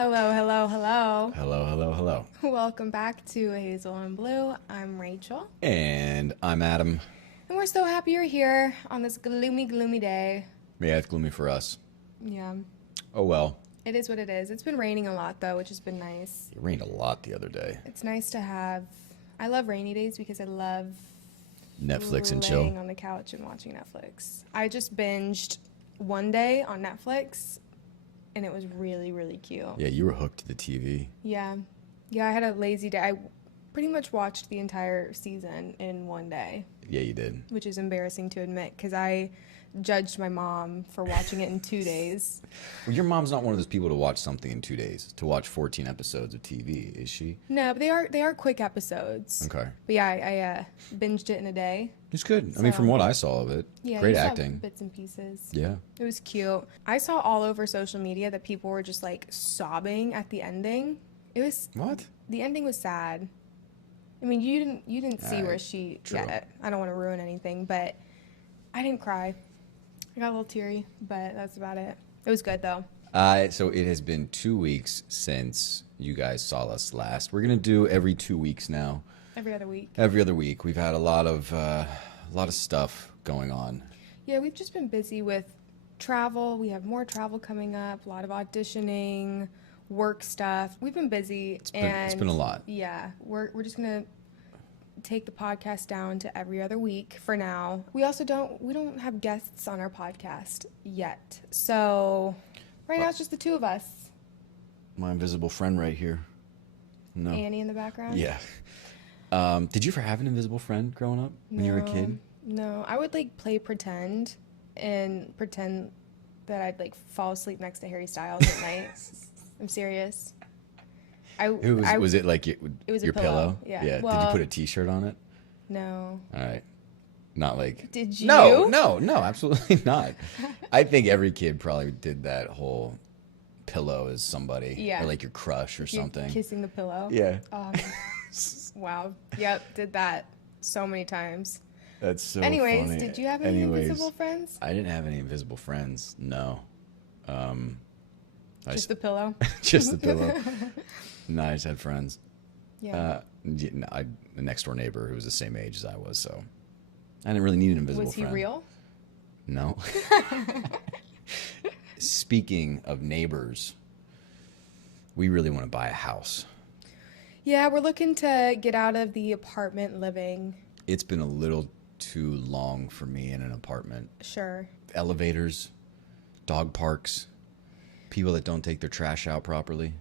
Hello, hello, hello. Hello, hello, hello. Welcome back to Hazel and Blue. I'm Rachel. And I'm Adam. And we're so happy you're here on this gloomy, gloomy day. Yeah, it's gloomy for us. Yeah. Oh well. It is what it is. It's been raining a lot, though, which has been nice. It rained a lot the other day. It's nice to have... I love rainy days because I love... Netflix and laying chill. on the couch and watching Netflix. I just binged one day on Netflix, and it was really, really cute. Yeah, you were hooked to the TV. Yeah. Yeah, I had a lazy day. I pretty much watched the entire season in one day. Yeah, you did. Which is embarrassing to admit because I judged my mom for watching it in 2 days. Well, your mom's not one of those people to watch something in 2 days, to watch 14 episodes of TV, is she? No, but they are quick episodes. Okay. But yeah, I binged it in a day. It's good. I mean, from what I saw of it, Yeah, great you saw acting. bits and pieces. Yeah. It was cute. I saw all over social media that people were just like sobbing at the ending. It was What? The ending was sad. I mean, you didn't see where she. True. Yeah, I don't want to ruin anything, but I didn't cry. I got a little teary, but that's about it. It was good though. So it has been 2 weeks since you guys saw us last. We're gonna do every 2 weeks now. Every other week. Every other week. We've had a lot of stuff going on. Yeah, we've just been busy with travel. We have more travel coming up. A lot of auditioning, work stuff. We've been busy. It's been a lot. Yeah, we're just gonna take the podcast down to every other week for now. We also don't have guests on our podcast yet. So right now it's just the two of us. My invisible friend right here. No. Annie in the background. Yeah. Did you ever have an invisible friend growing up when you were a kid? No, I would like play pretend and pretend that I'd like fall asleep next to Harry Styles at night. I'm serious. Was it like it was your a pillow. pillow? Yeah. Did Well, you put a T-shirt on it? No. All right. Not like. Did you? No, absolutely not. I think every kid probably did that whole pillow as somebody. Yeah. Or like your crush or You're something. kissing the pillow. Yeah. Wow. Yep. Did that so many times. That's so Anyways, funny. did you have any invisible friends? I didn't have any invisible friends. No. Just the pillow. Just the pillow. No, I just had friends. Yeah. The next door neighbor who was the same age as I was, so I didn't really need an invisible Was he friend. real? No. Speaking of neighbors, we really want to buy a house. Yeah, we're looking to get out of the apartment living. It's been a little too long for me in an apartment. Sure. Elevators, dog parks, people that don't take their trash out properly.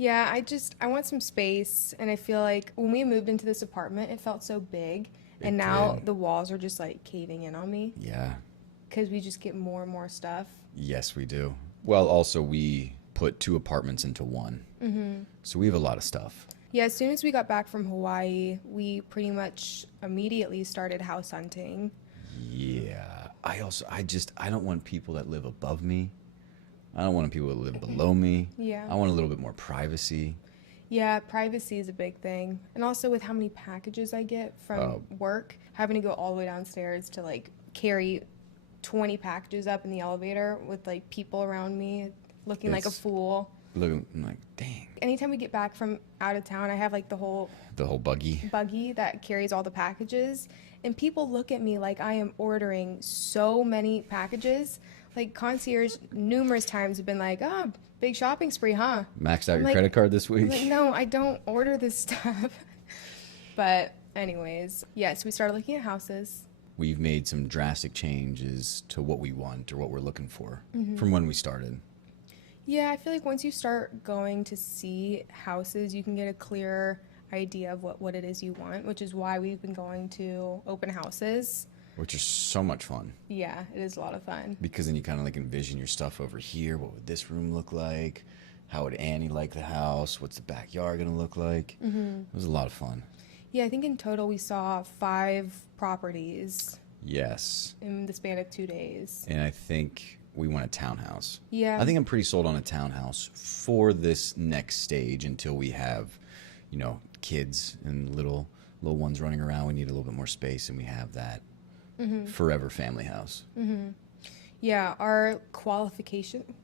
Yeah, I want some space, and I feel like when we moved into this apartment, it felt so big, and now did. the walls are just like caving in on me Yeah. because we just get more and more stuff. Yes, we do. Well, also, we put 2 apartments into one. Mm-hmm. So we have a lot of stuff. Yeah, as soon as we got back from Hawaii, we pretty much immediately started house hunting. Yeah. I don't want people that live above me. I don't want people that live below me. Yeah. I want a little bit more privacy. Yeah, privacy is a big thing. And also with how many packages I get from work, having to go all the way downstairs to like carry 20 packages up in the elevator with like people around me looking like a fool. Looking like, dang. Anytime we get back from out of town, I have like the whole buggy that carries all the packages, and people look at me like I am ordering so many packages. Like concierge numerous times have been like, "Oh, big shopping spree, huh?" Maxed out your like- credit card this week. I'm like, no, I don't order this stuff. But anyways, yes, we started looking at houses. We've made some drastic changes to what we want or what we're looking for from when we started. Yeah, I feel like once you start going to see houses, you can get a clearer idea of what it is you want, which is why we've been going to open houses. Which is so much fun. Yeah, it is a lot of fun. Because then you kind of like envision your stuff over here. What would this room look like? How would Annie like the house? What's the backyard going to look like? Mm-hmm. It was a lot of fun. Yeah, I think in total we saw 5 properties. Yes. In the span of 2 days. And I think we want a townhouse. Yeah. I think I'm pretty sold on a townhouse for this next stage until we have, kids and little ones running around. We need a little bit more space, and we have that forever family house. Mm-hmm. Yeah, our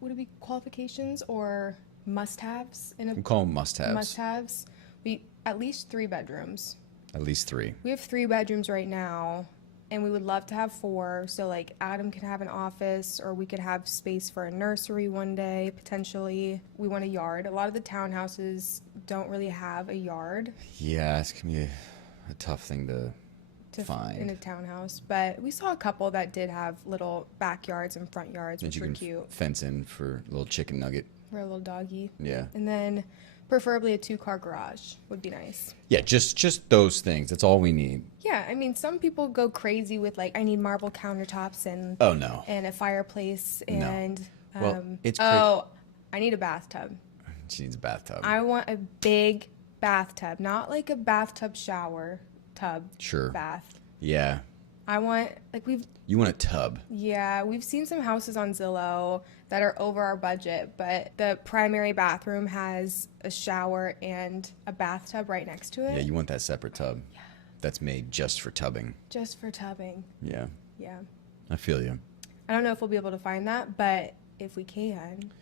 would it be qualifications or must-haves in a We call them must-haves. must-haves? We at least 3 bedrooms. At least 3. We have 3 bedrooms right now, and we would love to have 4. So like Adam can have an office, or we could have space for a nursery one day potentially. We want a yard. A lot of the townhouses don't really have a yard. Yeah, it's gonna be a tough thing to find in a townhouse, but we saw a couple that did have little backyards and front yards, that which you were can cute fence in for a little chicken nugget. for a little doggy. Yeah. And then preferably a 2-car garage would be nice. Yeah, just those things. That's all we need. Yeah, I mean, some people go crazy with like, I need marble countertops and Oh no. and a fireplace No. and Well, it's I need a bathtub. She needs a bathtub. I want a big bathtub, not like a bathtub shower tub. Sure. Bath. Yeah. I want You want a tub. Yeah, we've seen some houses on Zillow that are over our budget, but the primary bathroom has a shower and a bathtub right next to it. Yeah, you want that separate tub. Yeah. That's made just for tubbing. Just for tubbing. Yeah. Yeah. I feel you. I don't know if we'll be able to find that, but if we can,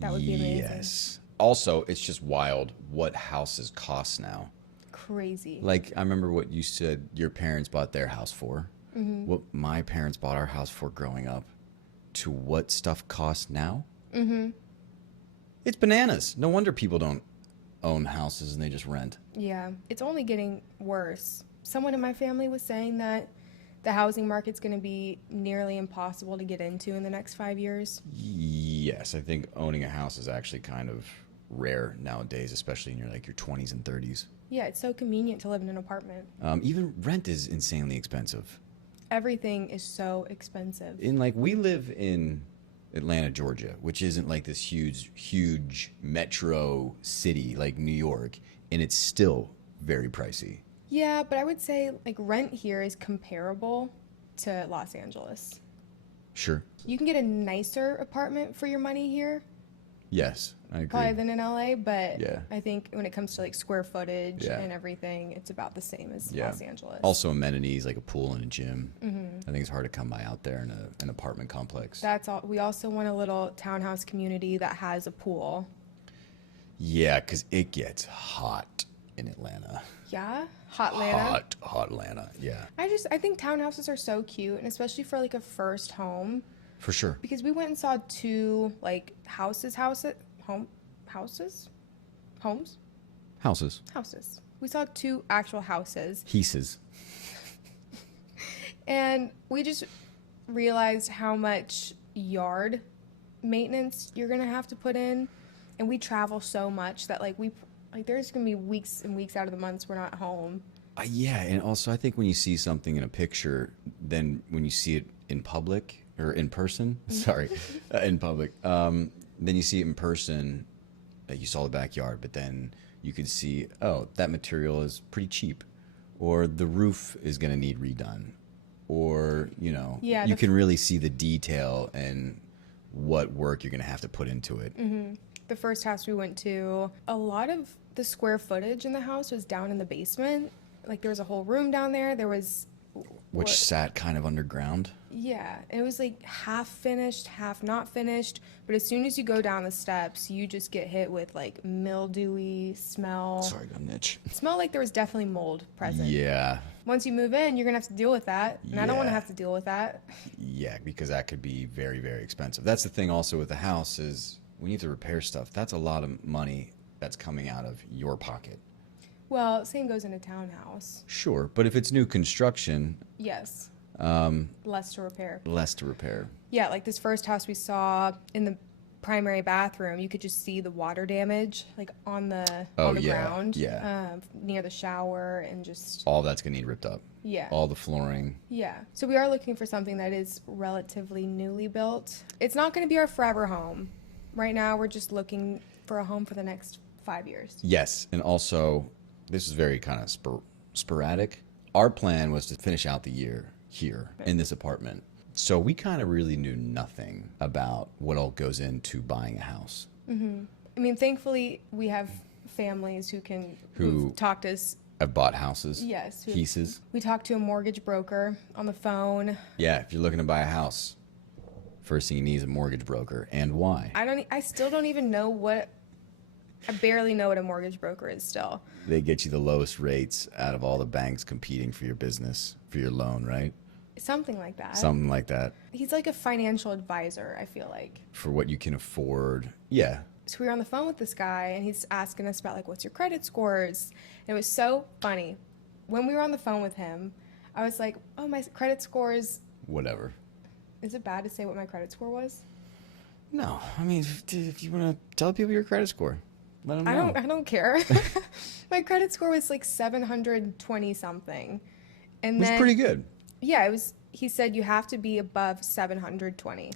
that would be amazing. Yes. Also, it's just wild what houses cost now. Crazy. Like, I remember what you said your parents bought their house for. Mm-hmm. What my parents bought our house for growing up, to what stuff costs now. Mm-hmm. It's bananas. No wonder people don't own houses and they just rent. Yeah, it's only getting worse. Someone in my family was saying that the housing market's going to be nearly impossible to get into in the next 5 years. Yes, I think owning a house is actually kind of rare nowadays, especially in your 20s and 30s. Yeah, it's so convenient to live in an apartment. Even rent is insanely expensive. Everything is so expensive. We live in Atlanta, Georgia, which isn't like this huge metro city like New York, and it's still very pricey. Yeah, but I would say like rent here is comparable to Los Angeles. Sure. You can get a nicer apartment for your money here, Yes, I agree. probably than in LA, but Yeah. I think when it comes to like square footage Yeah. and everything, it's about the same as Yeah. Los Angeles. Also amenities like a pool and a gym. Mm-hmm. I think it's hard to come by out there in an apartment complex. That's all. We also want a little townhouse community that has a pool. Yeah, because it gets hot in Atlanta. Yeah, hot Atlanta. Hot Atlanta. Yeah, I think townhouses are so cute, and especially for like a first home. for sure. Because we went and saw 2 like homes. We saw 2 actual houses, Pieces. and we just realized how much yard maintenance you're gonna have to put in, and we travel so much that there's gonna be weeks and weeks out of the months we're not home. Yeah, and also I think when you see something in a picture, then when you see it in public or in person, in public, then you see it in person, you saw the backyard, but then you could see, oh, that material is pretty cheap, or the roof is going to need redone, or, Yeah, you can really see the detail and what work you're going to have to put into it. Mm-hmm. The first house we went to, a lot of the square footage in the house was down in the basement. Like there was a whole room down there. There was Which sat kind of underground. Yeah, it was like half finished, half not finished. But as soon as you go down the steps, you just get hit with like mildewy smell. Sorry, got an itch. It smelled like there was definitely mold present. Yeah. Once you move in, you're gonna have to deal with that, and I don't want to Yeah. have to deal with that. Yeah, because that could be very, very expensive. That's the thing also with the house is when you have to repair stuff, that's a lot of money that's coming out of your pocket. Well, same goes in a townhouse. Sure, but if it's new construction, Yes. Less to repair. less to repair. Yeah, like this first house we saw in the primary bathroom, you could just see the water damage like on the ground, near the shower, and just All that's going to need ripped up. yeah. All the flooring. Yeah. So we are looking for something that is relatively newly built. It's not going to be our forever home. Right now, we're just looking for a home for the next 5 years. Yes, and also, this is very kind of sporadic. Our plan was to finish out the year here in this apartment. So we kind of really knew nothing about what all goes into buying a house. Mm-hmm. I mean, thankfully, we have families who've talked us. I've bought houses. Yes. Pieces. We talked to a mortgage broker on the phone. Yeah, if you're looking to buy a house, First thing you need is a mortgage broker. And why? I still don't even know I barely know what a mortgage broker is still. They get you the lowest rates out of all the banks competing for your business, for your loan, right? Something like that. Something like that. He's like a financial advisor, I feel like. For what you can afford. Yeah. So we were on the phone with this guy, and he's asking us about, like, what's your credit scores? And it was so funny. When we were on the phone with him, I was like, oh, my credit scores. Whatever. Is it bad to say what my credit score was? No. I mean, if you want to tell people your credit score, let them know. I don't care. My credit score was like 720 something. And it was pretty good. Yeah, it was. He said you have to be above 720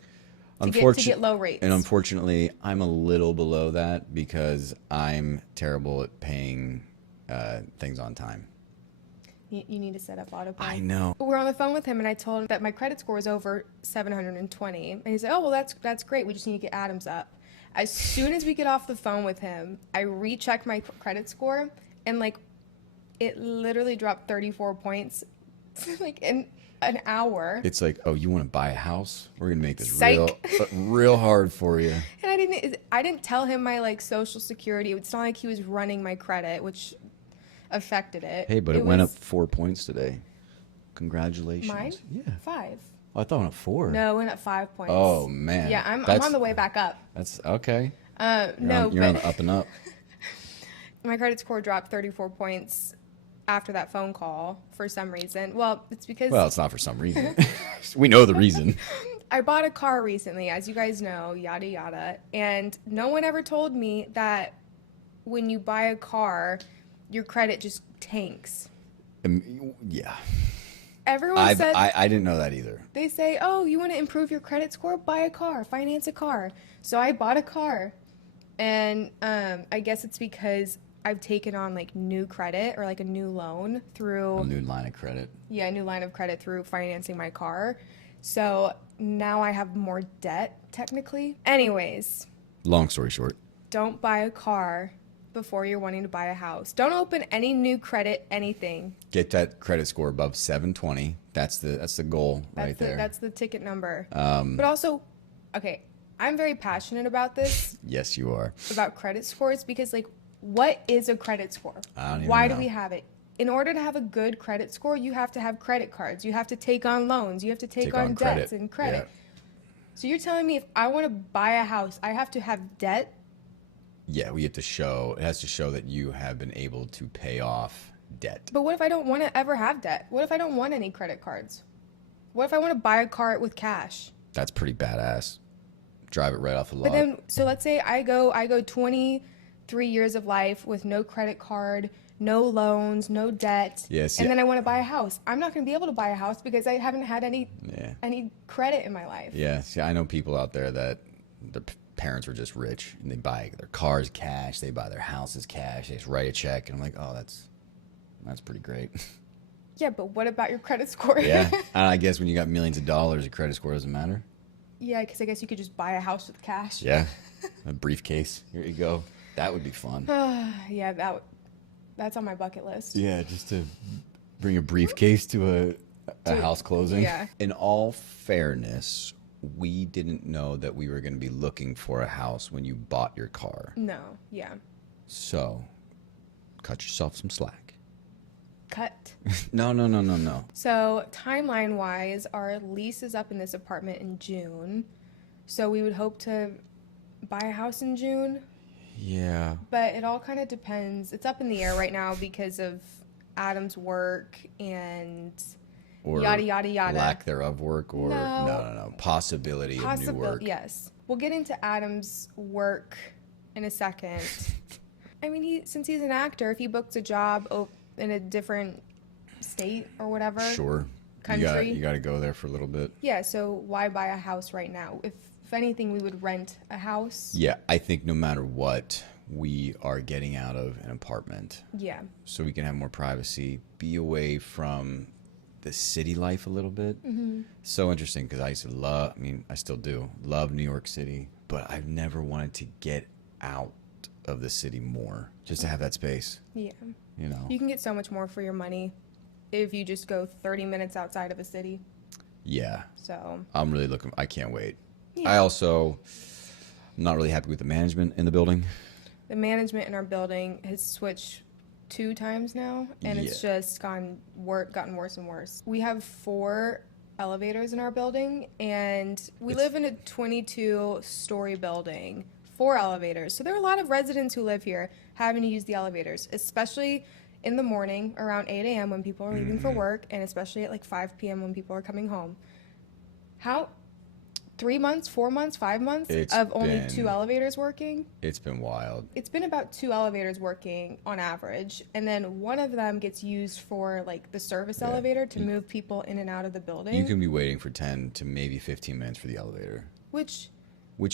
to get low rates. And unfortunately, I'm a little below that because I'm terrible at paying things on time. You need to set up autopay. I know. We're on the phone with him, and I told him that my credit score was over 720. And he said, oh, well, that's great. We just need to get Adam's up. As soon as we get off the phone with him, I rechecked my credit score, and, like, it literally dropped 34 points, like, in an hour. It's like, oh, you want to buy a house? We're going to make this Psych. real hard for you. And I didn't tell him my, like, social security. It's not like he was running my credit, which affected it. Hey, but it went up 4 points today. Congratulations. Mine? Yeah. 5. Oh, I thought it went up 4. No, it went up 5 points. Oh, man. Yeah, I'm on the way back up. That's okay. You're on the up and up. My credit score dropped 34 points after that phone call for some reason. Well, it's because... Well, it's not for some reason. We know the reason. I bought a car recently, as you guys know, yada, yada. And no one ever told me that when you buy a car, your credit just tanks. Yeah. Everyone said... I didn't know that either. They say, oh, you want to improve your credit score? Buy a car. Finance a car. So I bought a car. And I guess it's because I've taken on, like, new credit or, like, a new loan through... A new line of credit. Yeah, a new line of credit through financing my car. So now I have more debt, technically. Anyways. Long story short. Don't buy a car before you're wanting to buy a house. Don't open any new credit, anything. Get that credit score above 720. That's the goal right there. That's the ticket number. But also, okay, I'm very passionate about this. Yes, you are. About credit scores because, like, what is a credit score? I don't even Why know. do we have it? In order to have a good credit score, you have to have credit cards. You have to take on loans. You have to take on debts and credit. Yeah. So you're telling me if I want to buy a house, I have to have debt? Yeah, it has to show that you have been able to pay off debt. But what if I don't want to ever have debt? What if I don't want any credit cards? What if I want to buy a car with cash? That's pretty badass. Drive it right off the lot. But then, so let's say I go 23 years of life with no credit card, no loans, no debt. Yes. And then I want to buy a house. I'm not going to be able to buy a house because I haven't had any credit in my life. Yeah. See, I know people out there that their parents were just rich and they buy their cars cash, they buy their houses cash, they just write a check, and I'm like, oh, that's pretty great. Yeah, but what about your credit score? Yeah. And I guess when you got millions of dollars, your credit score doesn't matter. Yeah, because I guess you could just buy a house with cash. Yeah. A briefcase. Here you go. That would be fun. Yeah, that's on my bucket list. Yeah, just to bring a briefcase to a house closing. Yeah. In all fairness, we didn't know that we were going to be looking for a house when you bought your car. No, yeah. So, cut yourself some slack. Cut. No. So, timeline-wise, our lease is up in this apartment in June. So, we would hope to buy a house in June. Yeah. But it all kind of depends. It's up in the air right now because of Adam's work and Or yada, yada, yada. lack thereof work, or no. Possibility of new work. Yes. We'll get into Adam's work in a second. I mean, since he's an actor, if he books a job in a different state or whatever. Sure. Country. You got to go there for a little bit. Yeah, so why buy a house right now? If anything, we would rent a house. Yeah, I think no matter what, we are getting out of an apartment. Yeah. So we can have more privacy, be away from the city life a little bit. Mm-hmm. So interesting because I used to I still do, love New York City, but I've never wanted to get out of the city more, just to have that space. Yeah. You know. You can get so much more for your money if you just go 30 minutes outside of a city. Yeah. So. I can't wait. Yeah. I also am not really happy with the management in the building. The management in our building has switched 2 times now, and it's Yeah. just gotten worse and worse. We have 4 elevators in our building, and we live in a 22-story building, 4 elevators. So there are a lot of residents who live here having to use the elevators, especially in the morning around 8 a.m. when people are leaving for work, and especially at like 5 p.m. when people are coming home. How 3 months, 4 months, 5 months of only 2 elevators working? It's been wild. It's been about 2 elevators working on average, and then one of them gets used for like the service elevator to move people in and out of the building. You can be waiting for 10 to maybe 15 minutes for the elevator, which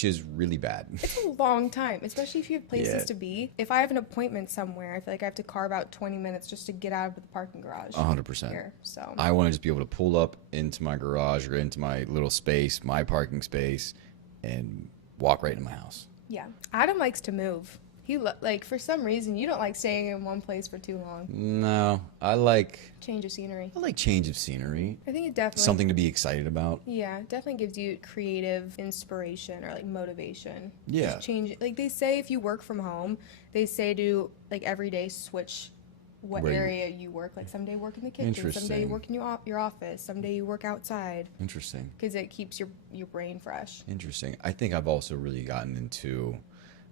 is really bad. It's a long time, especially if you have places Yeah. to be. If I have an appointment somewhere, I feel like I have to carve out 20 minutes just to get out of the parking garage. 100%. Here, so I want to just be able to pull up into my garage or into my little space, my parking space, and walk right into my house. yeah, Adam likes to move. He like for some reason you don't like staying in one place for too long. No, I like Change of scenery. change of scenery. I think it definitely Something to be excited about. Yeah, it definitely gives you creative inspiration or like motivation. Yeah. Just change like they say if you work from home, they say to like every day switch what Where you- area you work. Like someday work in the kitchen, someday you Interesting. work in your office, someday you work outside Interesting. because it keeps your brain fresh. Interesting. I think I've also really gotten into,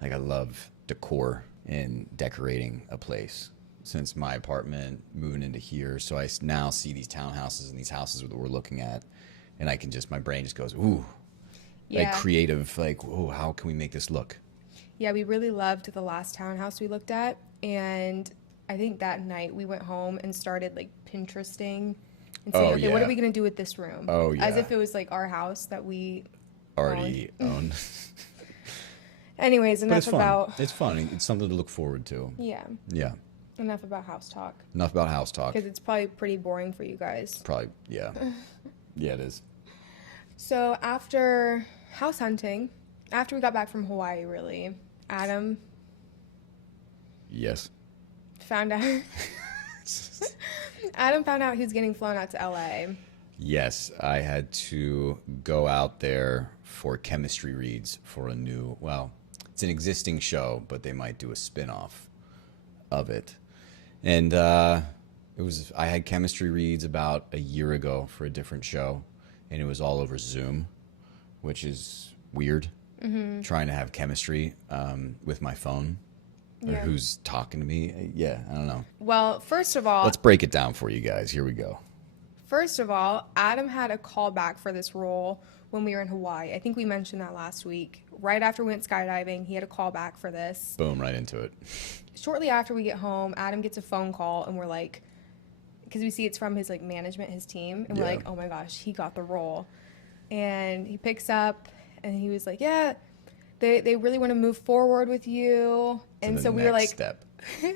like, I love decor and decorating a place since my apartment moving into here. So I now see these townhouses and these houses that we're looking at, and I can just, my brain just goes, ooh, Yeah. like creative, like, oh, how can we make this look? Yeah, we really loved the last townhouse we looked at, and I think that night we went home and started like Pinteresting and saying, Oh, okay, what yeah. are we gonna do with this room? Oh, As yeah. if it was like our house that we Already own. Anyways, But enough it's fun. about It's fun. It's something to look forward to. yeah, Yeah. enough about house talk Enough about house talk. because it's probably pretty boring for you guys. Probably, yeah. Yeah, it is. So after house hunting, after we got back from Hawaii, really, Adam Yes. found out Adam found out he was getting flown out to LA. Yes, I had to go out there for chemistry reads for a new, well, it's an existing show, but they might do a spin-off of it. And I had chemistry reads about a year ago for a different show, and it was all over Zoom, which is weird. Mm-hmm. Trying to have chemistry with my phone. Or Yeah. who's talking to me? Yeah, I don't know. Well, first of all, Let's break it down for you guys. Here we go. Adam had a call back for this role when we were in Hawaii. I think we mentioned that last week. Right after we went skydiving, he had a call back for this. Boom, right into it. Shortly after we get home, Adam gets a phone call, and we're like, because we see it's from his like management, his team, and we're Yeah. like, oh my gosh, he got the role. And he picks up, and he was like, yeah, they really want to move forward with you. And the so we were next like, step.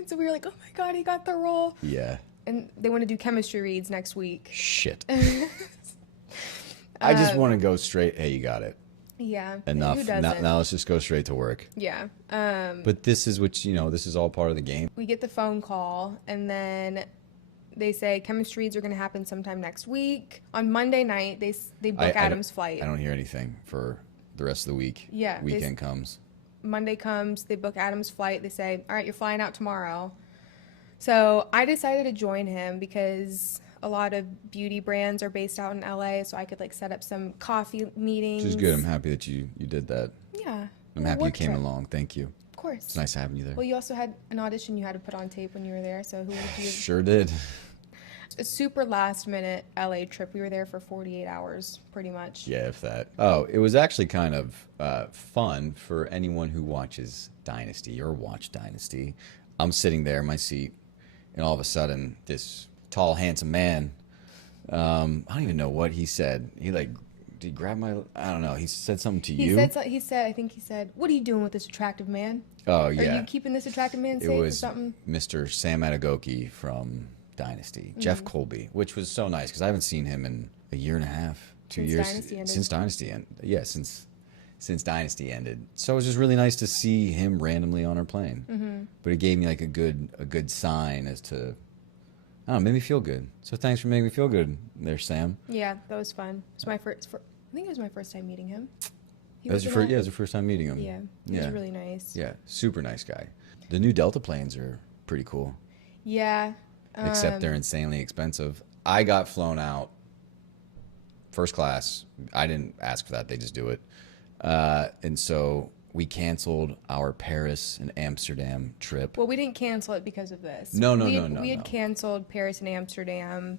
so we were like, oh my god, he got the role. Yeah. And they want to do chemistry reads next week. Shit. I just want to go straight. Hey, you got it. Yeah. Enough. Who Now, doesn't? now let's just go straight to work. Yeah. But this is what, this is all part of the game. We get the phone call, and then they say chemistry reads are going to happen sometime next week. On Monday night, they book I Adam's don't- flight. I don't hear anything for the rest of the week. Yeah, they Weekend comes. Monday comes, they book Adam's flight. They say, all right, you're flying out tomorrow. So I decided to join him because a lot of beauty brands are based out in LA, so I could like set up some coffee meetings. Which is good. I'm happy that you did that. Yeah. I'm Well, happy you work came trip. along. Thank you. Of course. It's nice having you there. Well, you also had an audition you had to put on tape when you were there, so who would you Sure did. a super last minute LA trip. We were there for 48 hours, pretty much. Yeah, if that. Oh, it was actually kind of fun for anyone who watches Dynasty or watched Dynasty. I'm sitting there in my seat, and all of a sudden, this tall, handsome man, I don't even know what he said. Did he grab my, I don't know. He said something to you? I think he said, what are you doing with this attractive man? Oh, Are yeah. you keeping this attractive man It safe or was something? Mr. Sam Atagoki from Dynasty. Mm-hmm. Jeff Colby, which was so nice because I haven't seen him in a year and a half, 2 Since years. Dynasty ended. Since Dynasty ended. Yeah, since Dynasty ended. So it was just really nice to see him randomly on our plane. Mm-hmm. But it gave me like a good sign as to, I don't know, made me feel good. So thanks for making me feel good there, Sam. Yeah, that was fun. It was I think it was my first time meeting him. He That was was your an first, yeah, it was athlete. your first time meeting him. Yeah, he was really nice. Yeah, super nice guy. The new Delta planes are pretty cool, Yeah. except they're insanely expensive. I got flown out first class. I didn't ask for that; they just do it. And so we canceled our Paris and Amsterdam trip. Well, we didn't cancel it because of this. No, We had canceled Paris and Amsterdam.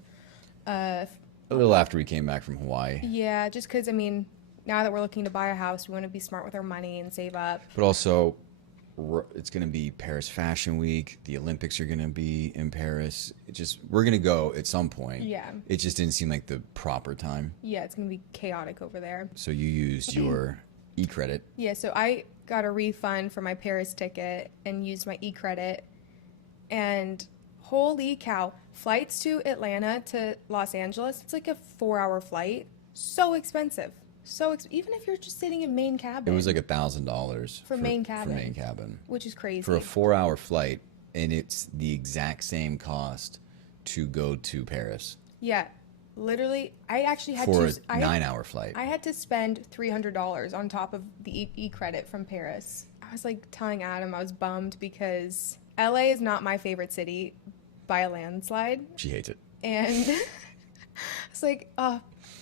A little after we came back from Hawaii. Yeah, just because, I mean, now that we're looking to buy a house, we want to be smart with our money and save up. But also, it's going to be Paris Fashion Week. The Olympics are going to be in Paris. We're going to go at some point. Yeah. It just didn't seem like the proper time. Yeah, it's going to be chaotic over there. So you used your e-credit. Yeah, so I got a refund for my Paris ticket and used my e-credit. And holy cow, flights to Atlanta to Los Angeles, it's like a 4-hour flight. So expensive. Even if you're just sitting in main cabin. It was like $1,000 for main cabin. For main cabin. Which is crazy. For a 4-hour flight, and it's the exact same cost to go to Paris. Yeah. Literally, I actually had for to... a 9-hour flight. I had to spend $300 on top of the e-credit from Paris. I was like telling Adam I was bummed because LA is not my favorite city by a landslide. She hates it. And it's like,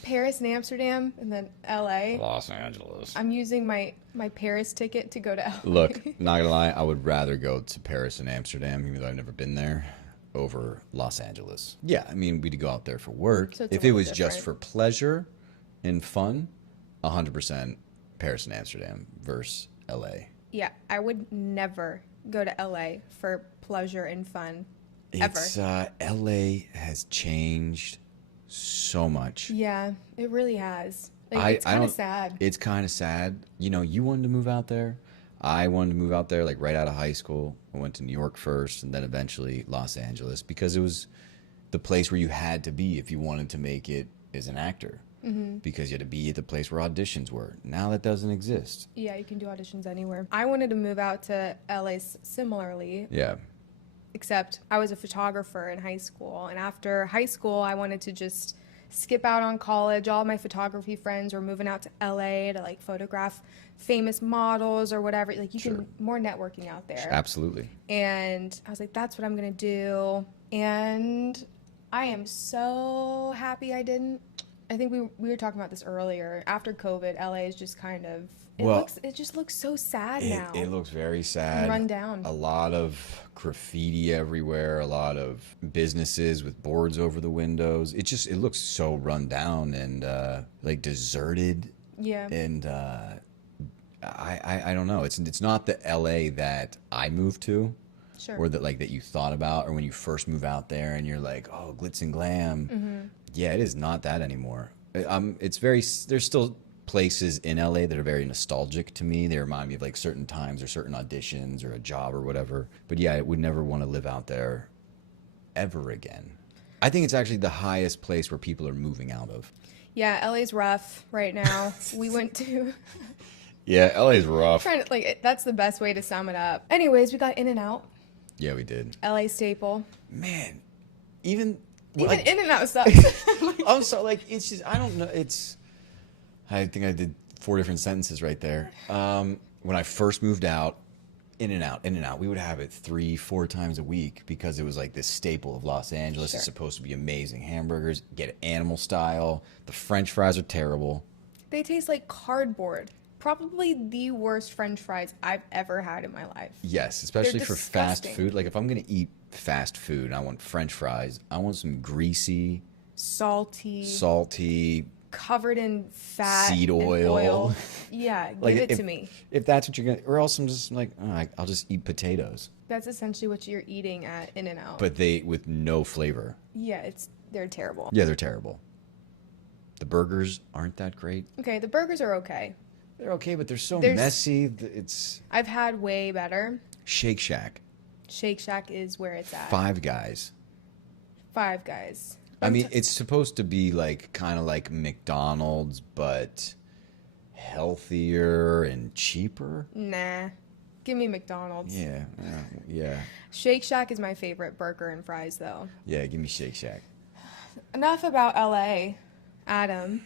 Paris and Amsterdam and then LA. Los Angeles. I'm using my Paris ticket to go to LA. Look, not gonna lie, I would rather go to Paris and Amsterdam, even though I've never been there, over Los Angeles. Yeah, I mean, we'd go out there for work. So if it was just for pleasure and fun, 100% Paris and Amsterdam versus LA. Yeah, I would never go to LA for pleasure and fun. Ever. LA has changed so much. Yeah, it really has. Like, it's kind of sad. It's kind of sad. You know, you wanted to move out there. I wanted to move out there like right out of high school. I went to New York first and then eventually Los Angeles because it was the place where you had to be if you wanted to make it as an actor. Mm-hmm. Because you had to be at the place where auditions were. Now that doesn't exist. Yeah, you can do auditions anywhere. I wanted to move out to LA similarly. Yeah. Except I was a photographer in high school. And after high school, I wanted to just skip out on college. All my photography friends were moving out to LA to like photograph famous models or whatever. Like you can more networking out there. Absolutely. And I was like, that's what I'm going to do. And I am so happy I didn't. I think we were talking about this earlier. After COVID, LA is just kind of it just looks so sad now. It looks very sad. Run down. A lot of graffiti everywhere, a lot of businesses with boards over the windows. It looks so run down and like deserted. Yeah. And I don't know. It's not the LA that I moved to. Sure. Or that you thought about, or when you first move out there and you're like, oh, glitz and glam. Mm-hmm. Yeah, it is not that anymore. There's still places in LA that are very nostalgic to me. They remind me of like certain times or certain auditions or a job or whatever. But yeah, I would never want to live out there ever again. I think it's actually the highest place where people are moving out of. Yeah, LA's rough right now. We went to... Yeah, LA's rough. That's the best way to sum it up. Anyways, we got In-N-Out. Yeah, we did. LA staple. Man, even In-N-Out sucks. Also, it's just, I don't know. I think I did 4 different sentences right there. When I first moved out, In-N-Out, we would have it 3-4 times a week because it was like this staple of Los Angeles. Sure. It's supposed to be amazing hamburgers, get it animal style. The French fries are terrible. They taste like cardboard. Probably the worst French fries I've ever had in my life. Yes, especially They're for disgusting. fast food. Like if I'm going to eat fast food and I want French fries, I want some greasy, salty, covered in fat, seed and oil. Yeah, give it to me. If that's what you're going to, or else I'm just like, I'll just eat potatoes. That's essentially what you're eating at In-N-Out. But with no flavor. Yeah, they're terrible. Yeah, they're terrible. The burgers aren't that great. Okay, the burgers are okay. They're okay, but they're so messy. I've had way better. Shake Shack. Shake Shack is where it's at. Five Guys. Five Guys. I mean, it's supposed to be kind of like McDonald's, but healthier and cheaper. Nah. Give me McDonald's. Yeah. Shake Shack is my favorite burger and fries, though. Yeah, give me Shake Shack. Enough about LA. Adam,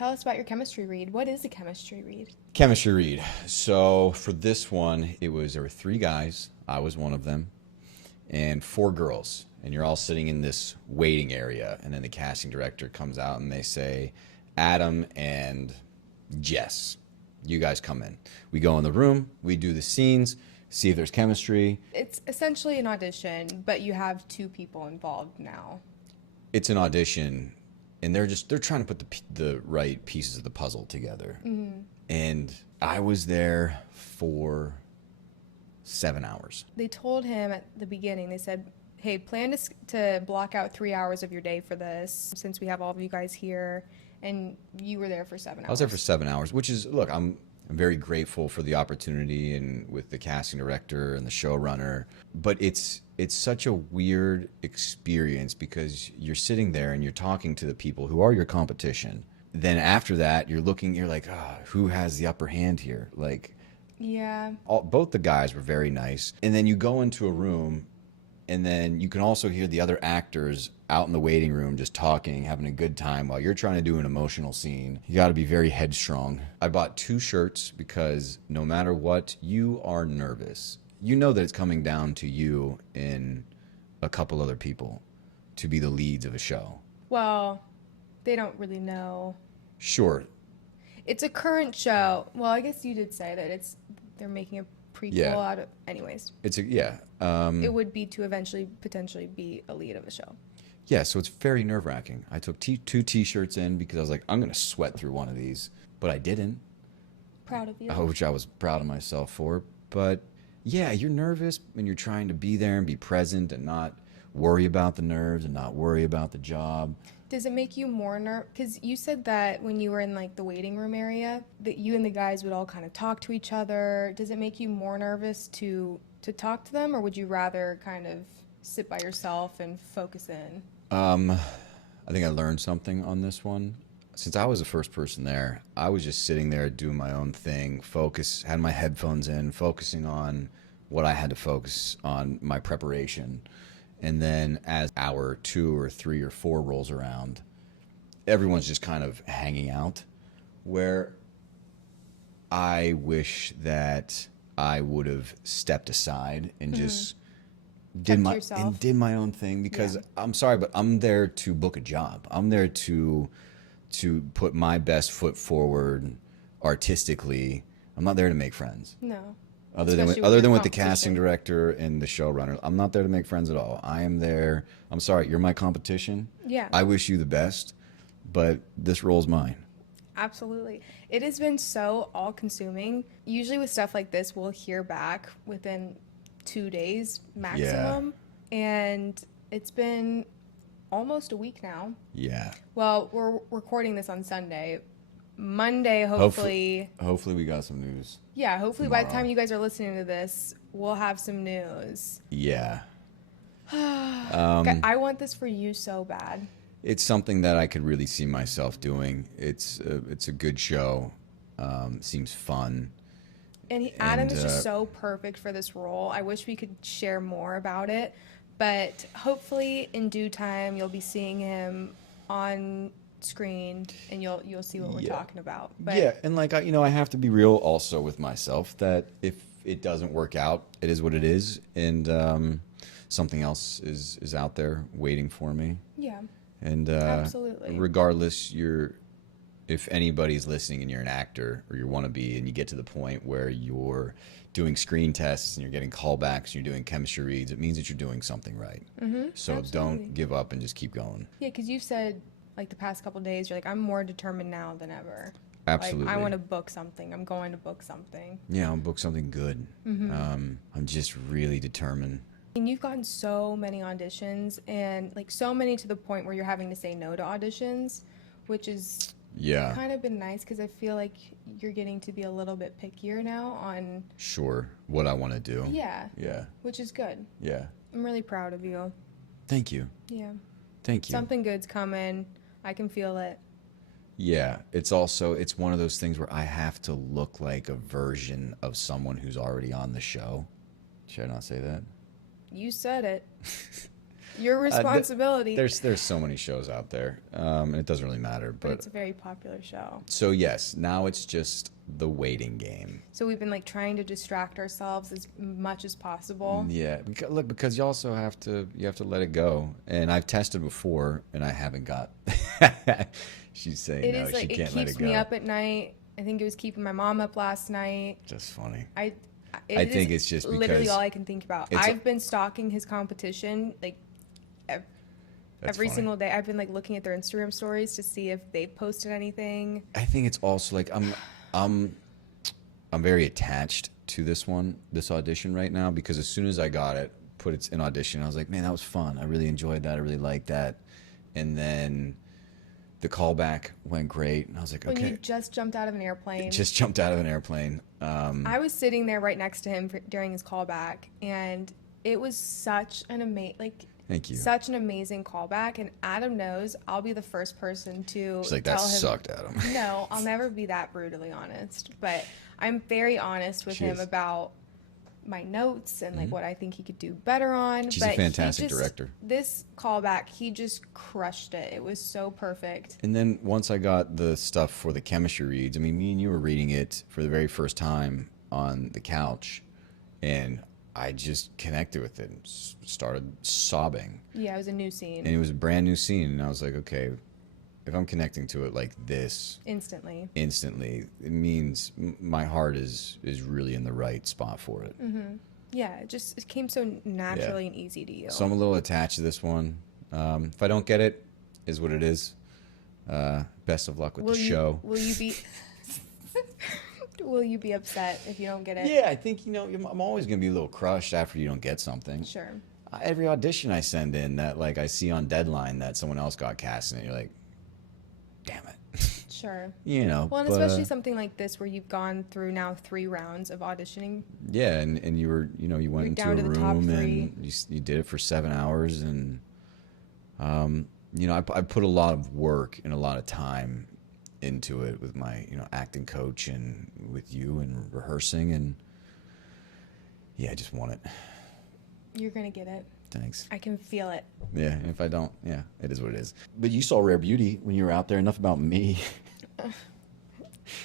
Tell us about your chemistry read. What is a chemistry read? Chemistry read. So for this one, there were 3 guys. I was one of them, and 4 girls. And you're all sitting in this waiting area, and then the casting director comes out and they say, Adam and Jess, you guys come in. We go in the room, we do the scenes, see if there's chemistry. It's essentially an audition, but you have 2 people involved now. It's an audition, and they're trying to put the right pieces of the puzzle together. Mm-hmm. And I was there for 7 hours. They told him at the beginning, they said, hey, plan to block out 3 hours of your day for this, since we have all of you guys here, and you were there for 7 hours. I was there for 7 hours, which is, look, I'm very grateful for the opportunity and with the casting director and the showrunner. But it's such a weird experience because you're sitting there and you're talking to the people who are your competition. Then after that, you're like, who has the upper hand here? Like, yeah. Both the guys were very nice. And then you go into a room, and then you can also hear the other actors out in the waiting room just talking, having a good time while you're trying to do an emotional scene. You got to be very headstrong. I bought 2 shirts because no matter what, you are nervous. You know that it's coming down to you and a couple other people to be the leads of a show. Well, they don't really know. Sure. It's a current show. Well, I guess you did say that they're making a prequel out of. Anyways. It would be to eventually potentially be a lead of a show. Yeah, so it's very nerve-wracking. I took 2 T-shirts in because I was like, I'm going to sweat through one of these, but I didn't. Proud of you. Which I was proud of myself for. But yeah, you're nervous and you're trying to be there and be present and not worry about the nerves and not worry about the job. Does it make you more nervous? Because you said that when you were in like the waiting room area, that you and the guys would all kind of talk to each other. Does it make you more nervous to talk to them, or would you rather kind of sit by yourself and focus in? I think I learned something on this one. Since I was the first person there, I was just sitting there doing my own thing, had my headphones in, focusing on what I had to focus on, my preparation. And then as hour 2 or 3 or 4 rolls around, everyone's just kind of hanging out, where I wish that I would have stepped aside and just did my own thing, because I'm sorry, but I'm there to book a job. I'm there to put my best foot forward artistically. I'm not there to make friends. No. Other than with the casting director and the showrunner, I'm not there to make friends at all. I am there. I'm sorry, you're my competition. Yeah. I wish you the best, but this role's mine. Absolutely. It has been so all-consuming. Usually with stuff like this, we'll hear back within 2 days maximum. Yeah. And it's been almost a week now. Yeah. Well, we're recording this on Sunday. Monday, hopefully we got some news. Yeah, hopefully tomorrow. By the time you guys are listening to this, we'll have some news. Yeah. I want this for you so bad. It's something that I could really see myself doing. It's a good show. Seems fun. And Adam is just so perfect for this role. I wish we could share more about it, but hopefully in due time you'll be seeing him on screen and you'll see what we're talking about. But yeah, and like I have to be real also with myself that if it doesn't work out, it is what it is, and something else is out there waiting for me. Yeah. And absolutely. Regardless, if anybody's listening and you're an actor or you want to be, and you get to the point where you're doing screen tests and you're getting callbacks and you're doing chemistry reads, it means that you're doing something right. Mm-hmm, so absolutely. Don't give up and just keep going. Yeah, because you've said like the past couple of days, you're like, I'm more determined now than ever. Absolutely. Like, I want to book something. I'm going to book something. Yeah, I'll book something good. Mm-hmm. I'm just really determined. And you've gotten so many auditions, and like so many to the point where you're having to say no to auditions, which is kind of been nice, because I feel like you're getting to be a little bit pickier now on what I want to do. Yeah. Yeah. Which is good. Yeah. I'm really proud of you. Thank you. Yeah. Thank you. Something good's coming. I can feel it. Yeah. It's one of those things where I have to look like a version of someone who's already on the show. Should I not say that? You said it. Your responsibility. There's so many shows out there, and it doesn't really matter. But it's a very popular show. So yes, now it's just the waiting game. So we've been like trying to distract ourselves as much as possible. Yeah, because you also have to let it go. And I've tested before, and I haven't got. She's saying it no, is like, she can't let it go. It keeps me up at night. I think it was keeping my mom up last night. Just funny. I think it's just because literally all I can think about. I've been stalking his competition like every single day. I've been like looking at their Instagram stories to see if they've posted anything. I think it's also like I'm very attached to this audition right now, because as soon as I got it, put it in audition, I was like, man, that was fun. I really enjoyed that. I really liked that. And then the callback went great, and I was like, okay. When you just jumped out of an airplane. Just jumped out of an airplane. I was sitting there right next to him during his callback, and it was such an Thank you. Such an amazing callback, and Adam knows I'll be the first person to She's like, tell that him. Sucked, Adam. No, I'll never be that brutally honest, but I'm very honest with him about my notes and like what I think he could do better on. She's a fantastic director. This callback, he just crushed it. It was so perfect. And then once I got the stuff for the chemistry reads, I mean, me and you were reading it for the very first time on the couch, and I just connected with it and started sobbing. Yeah, it was a new scene. And it was a brand new scene, and I was like, okay, if I'm connecting to it like this instantly, it means my heart is really in the right spot for it. Mm-hmm. Yeah, it came so naturally and easy to you. So I'm a little attached to this one. If I don't get it, is what it is. Best of luck with the show. Will you be will you be upset if you don't get it? Yeah, I think, I'm always going to be a little crushed after you don't get something. Sure. Every audition I send in that like I see on deadline that someone else got cast in it, you're like, damn it. Sure. Well, and especially something like this where you've gone through now 3 rounds of auditioning. Yeah, and you were, you went into a room and you did it for 7 hours, and I put a lot of work and a lot of time into it with my, acting coach and with you and rehearsing, and yeah, I just want it. You're going to get it. Thanks. I can feel it. Yeah, and if I don't, yeah, it is what it is. But you saw Rare Beauty when you were out there. Enough about me.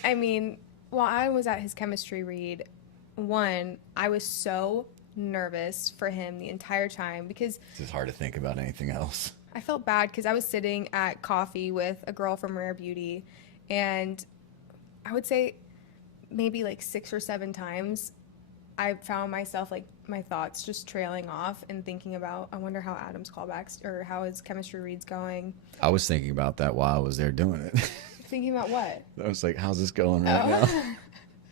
I mean, while I was at his chemistry read, I was so nervous for him the entire time because it's just hard to think about anything else. I felt bad because I was sitting at coffee with a girl from Rare Beauty, and I would say maybe like 6 or 7 times I found myself like my thoughts just trailing off and thinking about, I wonder how Adam's callbacks or how his chemistry read's going. I was thinking about that while I was there doing it. Thinking about what? I was like, how's this going right now?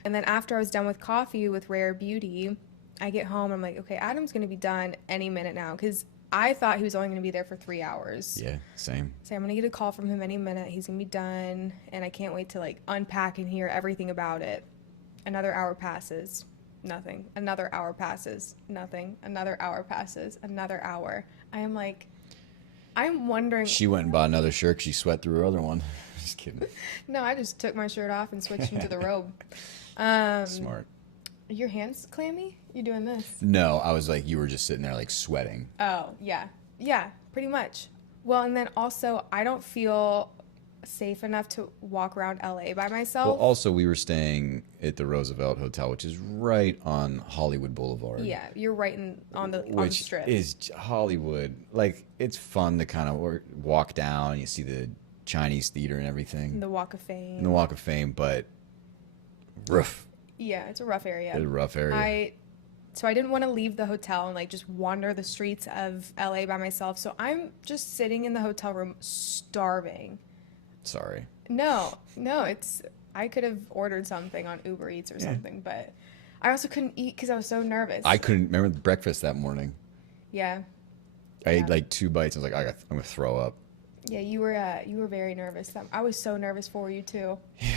And then after I was done with coffee with Rare Beauty, I get home and I'm like, okay, Adam's going to be done any minute now, because I thought he was only going to be there for 3 hours. Yeah, same. So I'm going to get a call from him any minute. He's going to be done, and I can't wait to like unpack and hear everything about it. Another hour passes. Nothing. Another hour passes. Nothing. Another hour passes. Another hour. I'm wondering. She went and bought another shirt 'cause she sweat through her other one. Just kidding. No, I just took my shirt off and switched into the robe. Smart. Are your hands clammy? You doing this? No, I was like, you were just sitting there like sweating. Oh, yeah. Yeah, pretty much. Well, and then also, I don't feel safe enough to walk around LA by myself. Well, also, we were staying at the Roosevelt Hotel, which is right on Hollywood Boulevard. Yeah, you're right on the strip. Which is Hollywood. Like, it's fun to kind of walk down. You see the Chinese theater and everything. The Walk of Fame. And the Walk of Fame, but rough. Yeah, it's a rough area. It's a rough area. So I didn't want to leave the hotel and like just wander the streets of LA by myself. So I'm just sitting in the hotel room starving. Sorry. No, I could have ordered something on Uber Eats or something, but I also couldn't eat because I was so nervous. I couldn't remember the breakfast that morning. Yeah. I ate like 2 bites. I was like, I'm going to throw up. Yeah, you were very nervous. I was so nervous for you too. Yeah.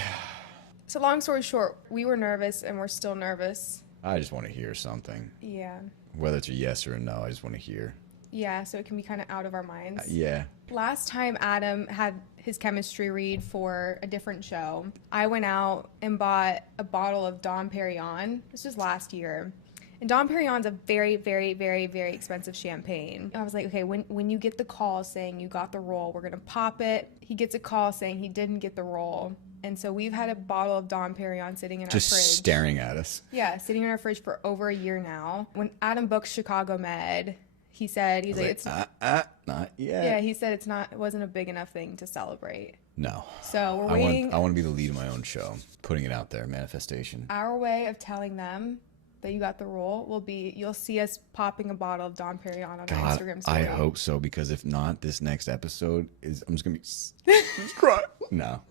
So long story short, we were nervous and we're still nervous. I just want to hear something. Yeah. Whether it's a yes or a no, I just want to hear. Yeah, so it can be kind of out of our minds. Yeah. Last time Adam had his chemistry read for a different show, I went out and bought a bottle of Dom Perignon. This was last year. And Dom Perignon's a very, very, very, very expensive champagne. I was like, okay, when you get the call saying you got the role, we're going to pop it. He gets a call saying he didn't get the role. And so we've had a bottle of Dom Perignon sitting in our fridge. Just staring at us. Yeah, sitting in our fridge for over a year now. When Adam booked Chicago Med, he said, he's like, it's not yet. Yeah, he said it wasn't a big enough thing to celebrate. No. So we're waiting. I want to be the lead of my own show, putting it out there, manifestation. Our way of telling them that you got the role will be you'll see us popping a bottle of Dom Perignon on our Instagram story. I hope so, because if not, this next episode I'm just gonna be crying. No,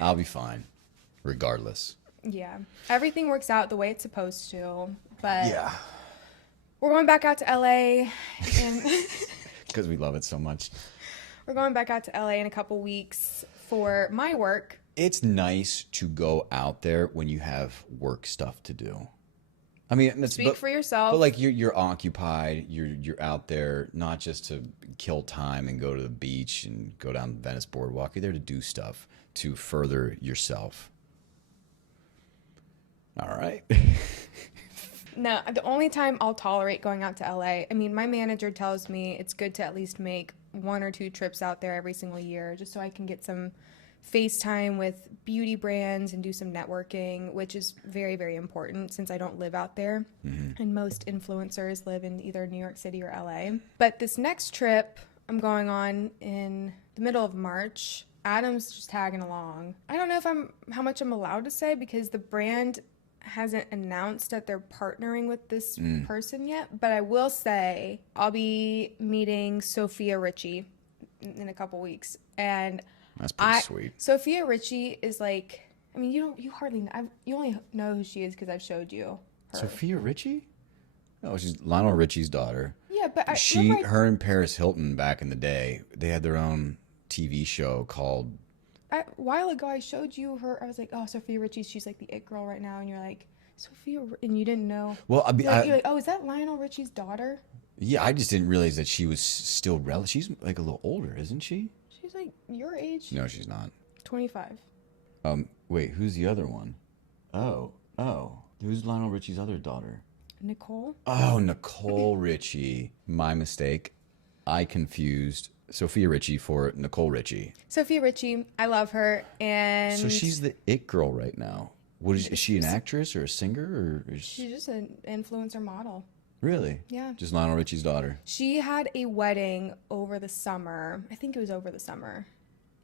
I'll be fine, regardless. Yeah, everything works out the way it's supposed to, but yeah, we're going back out to LA, and because we love it so much. We're going back out to LA in a couple weeks for my work. It's nice to go out there when you have work stuff to do. I mean, speak for yourself. But like you're occupied. You're out there not just to kill time and go to the beach and go down the Venice Boardwalk. You're there to do stuff to further yourself. All right. No, the only time I'll tolerate going out to LA, I mean, my manager tells me it's good to at least make 1 or 2 trips out there every single year, just so I can get some FaceTime with beauty brands and do some networking, which is very, very important since I don't live out there. Mm-hmm. And most influencers live in either New York City or LA. But this next trip I'm going on in the middle of March, Adam's just tagging along. I don't know how much I'm allowed to say because the brand hasn't announced that they're partnering with this person yet, but I will say I'll be meeting Sophia Richie in a couple weeks, and that's pretty sweet. Sophia Richie is like, I mean, you only know who she is because I've showed you her. Sophia Richie? Oh, she's Lionel Richie's daughter. Yeah, but her and Paris Hilton back in the day, they had their own TV show called. A while ago, I showed you her. I was like, oh, Sophia Richie, she's like the it girl right now, and you're like, Sophia, and you didn't know. Well, you're like, oh, is that Lionel Richie's daughter? Yeah, I just didn't realize that she was still She's like a little older, isn't she? She's like your age. No, she's not. 25. Wait, who's the other one? Oh, who's Lionel Richie's other daughter? Nicole. Oh, Nicole Richie. My mistake. I confused Sophia Richie for Nicole Richie. Sophia Richie, I love her, and so she's the it girl right now. Is she an actress or a singer, or she's just an influencer model? Really? Yeah. Just Lionel Richie's daughter. She had a wedding over the summer. I think it was over the summer,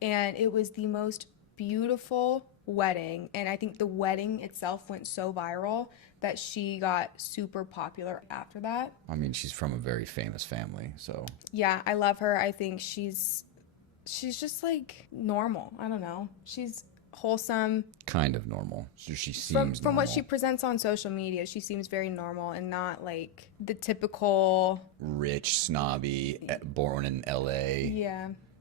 and it was the most beautiful wedding. And I think the wedding itself went so viral that she got super popular after that. I mean, she's from a very famous family, so. Yeah, I love her. I think she's just like normal. I don't know. She's wholesome. Kind of normal. So she seems from what she presents on social media, she seems very normal and not like the typical rich, snobby, born in LA.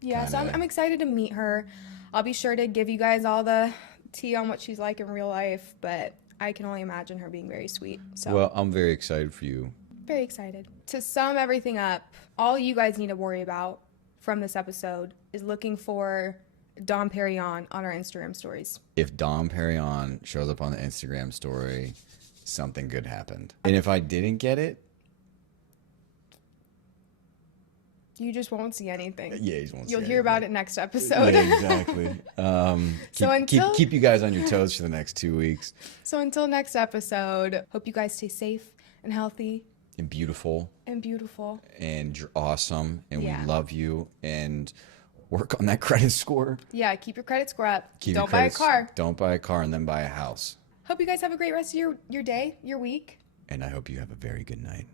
Yeah. So I'm excited to meet her. I'll be sure to give you guys all the tea on what she's like in real life, but I can only imagine her being very sweet. So. Well, I'm very excited for you. Very excited. To sum everything up, all you guys need to worry about from this episode is looking for Dom Perignon on our Instagram stories. If Dom Perignon shows up on the Instagram story, something good happened. And if I didn't get it, you just won't see anything. Yeah, you won't. You'll hear about it next episode. Yeah, exactly. Keep you guys on your toes for the next 2 weeks. So until next episode, hope you guys stay safe and healthy. And beautiful. And you're awesome. And we love you. And work on that credit score. Yeah, keep your credit score up. Don't buy a car. Don't buy a car and then buy a house. Hope you guys have a great rest of your day, your week. And I hope you have a very good night.